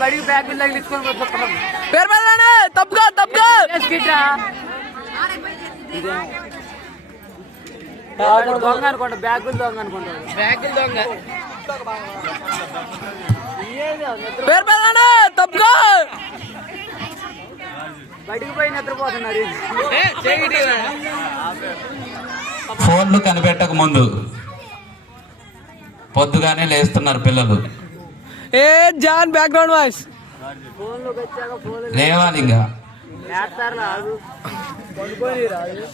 బడికి బ్యాగ్ తగిలించుకొని పేరు పెడతానే తప్పుకో తప్పుకో దొంగ అనుకుంటా బ్యాగులు దొంగ అనుకుంటారు బ్యాగులు దొంగ పేరు పెడతానే తప్పుకో బడికి పోయి నిద్రపోతున్నారు ఫోన్లు కనిపెట్టక ముందు పొద్దుగానే లేస్తున్నారు పిల్లలు. ఏ జాన్ బ్యాక్గ్రౌండ్ వాయిస్ ఫోన్లోకి వచ్చాక ఫోన్ లేవాలి ఇంకా వేస్తారు రాదు పడుకొని రాదు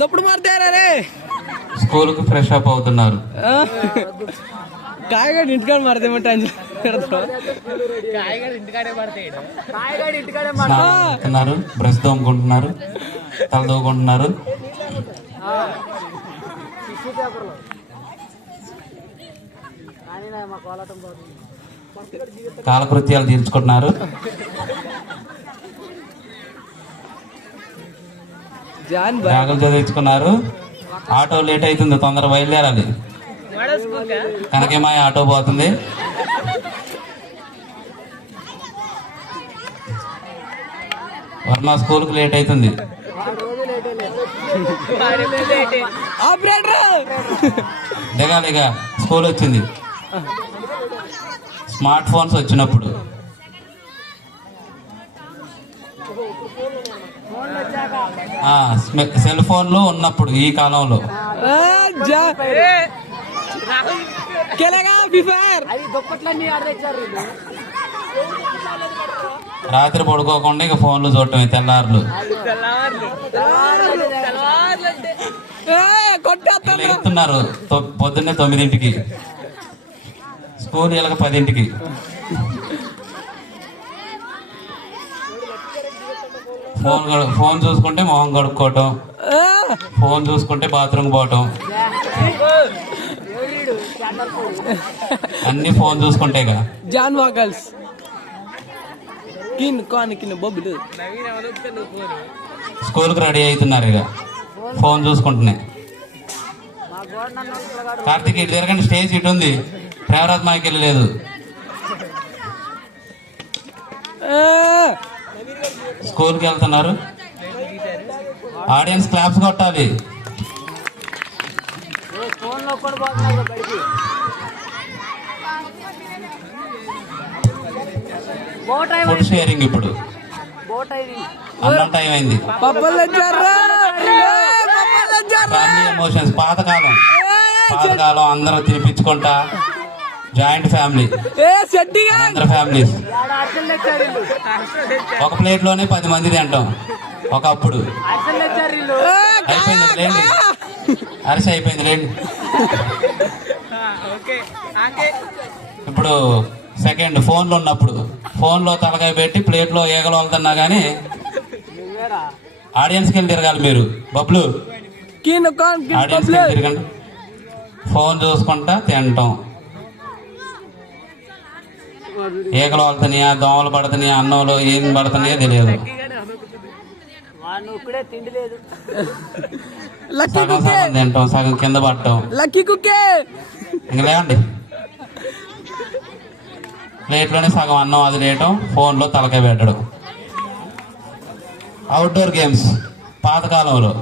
దప్పుడు మారుతారా రే స్కూల్కి ఫ్రెష్ అప్ అవుతున్నారు. కాయగాడు ఇంటికాడ మారుతామంటే కాయగాడు ఇంటికాడే పడతాయి కాయగాడు ఇంటికాడే స్నానం చేస్తున్నారు, బ్రష్ తోముకుంటున్నారు, తల తోముకుంటున్నారు. టిష్యూ పేపర్లో కానీ మా కోలాటం పోతుంది కాలకృత్యాలు తీర్చుకుంటున్నారు. జాన్ బ్యాగులు చదివించుకున్నారు. ఆటో లేట్ అవుతుంది, తొందర బయలుదేరాలి. కనకేమాయ ఆటో పోతుంది. వర్మ స్కూల్కి లేట్ అవుతుంది. దిగాలి ఇక, స్కూల్ వచ్చింది. స్మార్ట్ ఫోన్స్ వచ్చినప్పుడు సెల్ ఫోన్లు ఉన్నప్పుడు ఈ కాలంలో రాత్రి పడుకోకుండా ఇక ఫోన్లు చూడటమే తెల్లారులు. లేస్తున్నారు పొద్దున్నే 9ంటికి, స్కూల్ ఇలాగ 10ంటికి. ఫోన్ చూసుకుంటే మొహం కడుక్కోవటం, ఫోన్ చూసుకుంటే బాత్రూమ్ పోవటం, అన్ని ఫోన్ చూసుకుంటే కదా. జాన్ వాకల్స్ కిన్ కాన్ కిన్ బొబ్బులు స్కూల్కి రెడీ అవుతున్నారు ఇక ఫోన్ చూసుకుంటున్నాయి. కార్తీక్ ఇటు తిరగండి, స్టేజ్ ఇటు ఉంది, ప్రయారాజ్ మాకి వెళ్ళలేదు. స్కూల్కి వెళ్తున్నారు. ఆడియన్స్ క్లాప్స్ కొట్టాలి. ఫుడ్ షేరింగ్ ఇప్పుడు అన్నం టైం అయింది. ఫ్యామిలీ ఎమోషన్స్, పాతకాలం అందరూ తినిపించుకుంటా, జాయింట్ ఫ్యామిలీ, అందరు ఫ్యామిలీస్ ఒక ప్లేట్ లోనే 10 మంది తింటాం. ఒకప్పుడు అయిపోయింది లేండి, అరిసి అయిపోయింది లేండి. ఇప్పుడు సెకండ్ ఫోన్లో ఉన్నప్పుడు ఫోన్లో తలకాయ పెట్టి ప్లేట్లో ఏగలు వెళ్తున్నా కానీ ఆడియన్స్కి వెళ్ళి తిరగాలి మీరు. బబ్లు ఆడియన్స్కి వెళ్ళి తిరగండి. ఫోన్ చూసుకుంటా తింటాం. ఏకలు వెళ్తున్నాయా, దోమలు పడుతున్నాయా, అన్నంలో ఏం పడుతున్నాయో తెలియదు. సగం సగం తింటాం, సగం కింద పడటం. ఇంక లేవండి, ప్లేట్లోనే సగం అన్నం అది లేయటం, ఫోన్లో తలకాయ పెట్టడం. అవుట్డోర్ గేమ్స్ పాతకాలంలో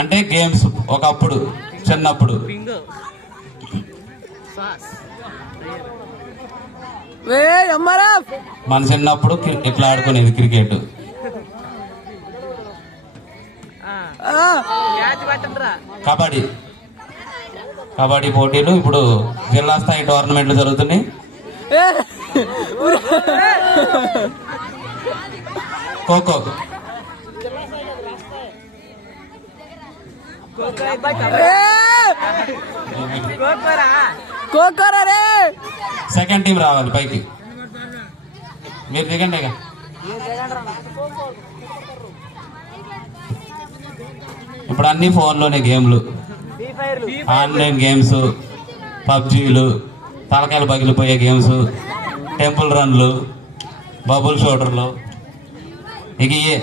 అంటే గేమ్స్ ఒకప్పుడు చిన్నప్పుడు మన చిన్నప్పుడు ఇట్లా ఆడుకునేది క్రికెట్. కబడ్డీ కబడ్డీ పోటీలు ఇప్పుడు జిల్లా స్థాయి టోర్నమెంట్లు జరుగుతున్నాయి. ఖోఖో సెకండ్ టీం రావాలి పైకి, మీరు దిగండి. ఇప్పుడు అన్ని ఫోన్లోనే గేమ్లు, ఆన్లైన్ గేమ్స్, పబ్జీలు, తలకాయలు పగిలిపోయే గేమ్స్, టెంపుల్ రన్లు, బబుల్ షూటర్లు, ఇక ఇయే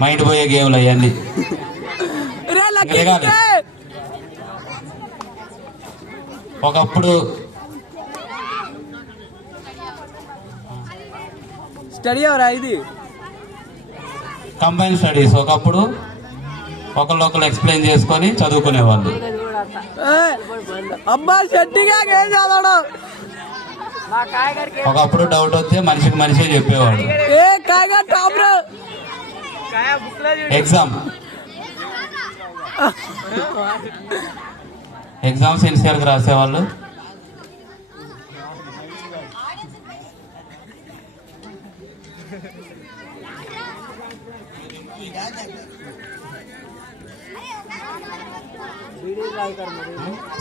మైండ్ పోయే గేమ్లు అవన్నీ. ఒకప్పుడు స్టడీ అవరా ఇది కంబైన్ స్టడీస్. ఒకప్పుడు ఒకళ్ళు ఎక్స్ప్లెయిన్ చేసుకొని చదువుకునేవాళ్ళు. అబ్బా షెట్టిగా ఏం చదవడం. ఒకప్పుడు డౌట్ వస్తే మనిషికి మనిషే చెప్పేవాడు. ఏ కాయగా టాప్ ఎగ్జామ్ సిన్సియర్ గా రాసేవాళ్ళు.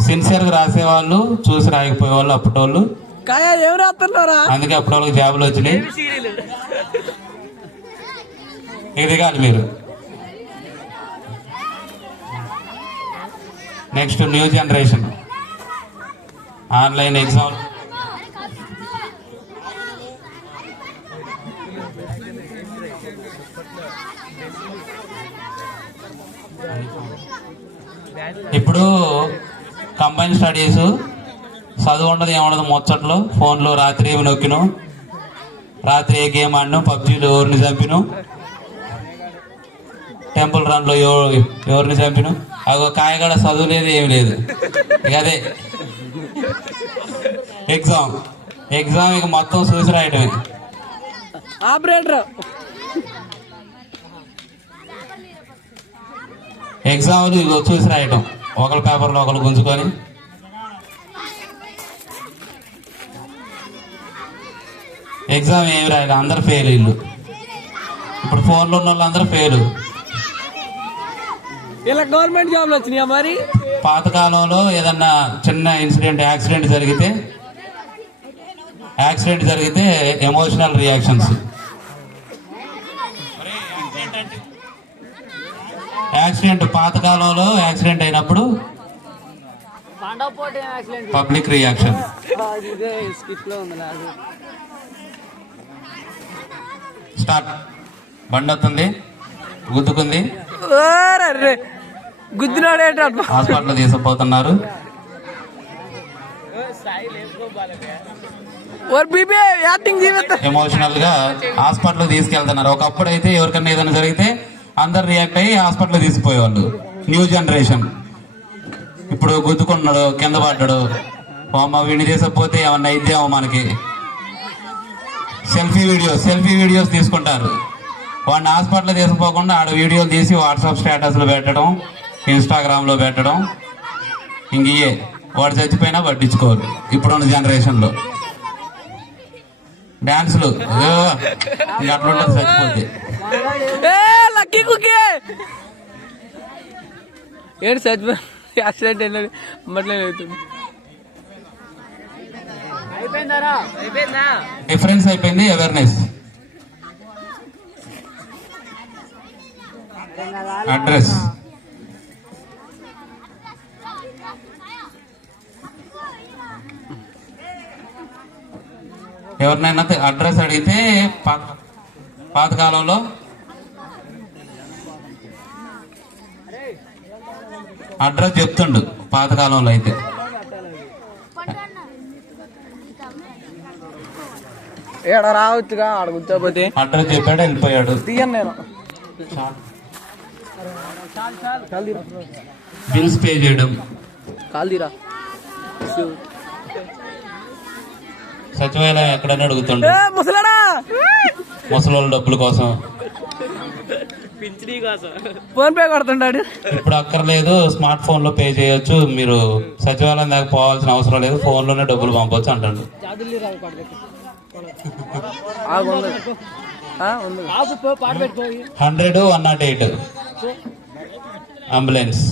సిన్సియర్ గా రాసేవాళ్ళు, చూసి రాయకపోయేవాళ్ళు అప్పటోళ్ళు. కాయ ఏం రాస్తున్నారా? అందుకే అప్పటోళ్ళకి జాబులు వచ్చినాయి. ఇది కాదు మీరు. Next new generation online exam. ఇప్పుడు కంబైన్ స్టడీస్. చదువు ఉండదు ఏముండదు, ముచ్చట్లు. ఫోన్లో రాత్రి ఏమి నొక్కిను, రాత్రి ఏ గేమ్ ఆడిను, పబ్జీలో ఎవరిని చంపిను, టెంపుల్ రన్ లో ఎవరిని చంపిను. అవి కాయగడ చదువు లేదు, ఏమి లేదు. ఇక అదే ఎగ్జామ్. ఇక మొత్తం చూసి రాయటమే. ఆపరేటర్ ఎగ్జామ్లు ఇగో చూసి రాయటం, ఒకరి పేపర్లో ఒకరు గుంజుకొని. ఎగ్జామ్ ఏమి రాయలేదు, అందరు ఫెయిల్. ఇల్లు ఇప్పుడు ఫోన్లో ఉన్న వాళ్ళు అందరూ ఫెయిల్. ఇలా గవర్నమెంట్ జాబ్లు వచ్చినాయా మరి? పాతకాలంలో ఏదన్నా చిన్న ఇన్సిడెంట్, యాక్సిడెంట్ జరిగితే ఎమోషనల్ రియాక్షన్స్. పాతకాలంలో యాక్సిడెంట్ అయినప్పుడు పబ్లిక్ రియాక్షన్. స్టార్ట్. బండి వస్తుంది, గుద్దుకుంది, గుద్దినాడు, హాస్పిటల్ తీసుకుపోతున్నారు. ఎమోషనల్ గా హాస్పిటల్ తీసుకెళ్తున్నారు. ఒకప్పుడు అయితే ఎవరికన్నా ఏదైనా జరిగితే అందరు రియాక్ట్ అయ్యి హాస్పిటల్ తీసుకుపోయేవాళ్ళు. New generation. ఇప్పుడు గుద్దుకున్నాడు, కింద పడ్డాడు, అమ్మ వీడిని తీసుకపోతే ఏమన్నా ఇద్దామో మనకి. సెల్ఫీ వీడియోస్ తీసుకుంటారు. వాడిని హాస్పిటల్ తీసుకుపోకుండా ఆడ వీడియోలు తీసి వాట్సాప్ స్టేటస్ లో పెట్టడం, ఇన్స్టాగ్రామ్ లో పెట్టడం. ఇంకే వాడు చచ్చిపోయినా పట్టించుకోరు ఇప్పుడున్న జనరేషన్ లో. డాన్సులు అట్లుంటుంది చచ్చిపోతే. ఏడు చచ్చిపోయి యాక్సిడెంట్ వెళ్ళాడు అవుతుంది. డిఫరెన్స్ అయిపోయింది. అవేర్నెస్. అడ్రస్. ఎవరినైనా అడ్రస్ అడిగితే పాతకాలంలో అడ్రస్ చెప్తుండు. పాతకాలంలో అయితే ఏడ రావచ్చుగా, ఆడ కూర్చోపోతే అడ్రస్ చెప్పాడు, వెళ్ళిపోయాడు. తీయను నేను. బిల్స్ పే చేయడం. కాల్దీరా సచివాలయం ఎక్కడైనా అడుగుతుండు ముసలాడా, ముసలోళ్ళ డబ్బుల కోసం, ఫోన్ పే కొడుతున్నాడు. ఇప్పుడు అక్కర్లేదు, స్మార్ట్ ఫోన్ లో పే చేయొచ్చు, మీరు సచివాలయం దాకా పోవాల్సిన అవసరం లేదు, ఫోన్ లోనే డబ్బులు పంపొచ్చు అంటాడు. 100, 108 అంబులెన్స్.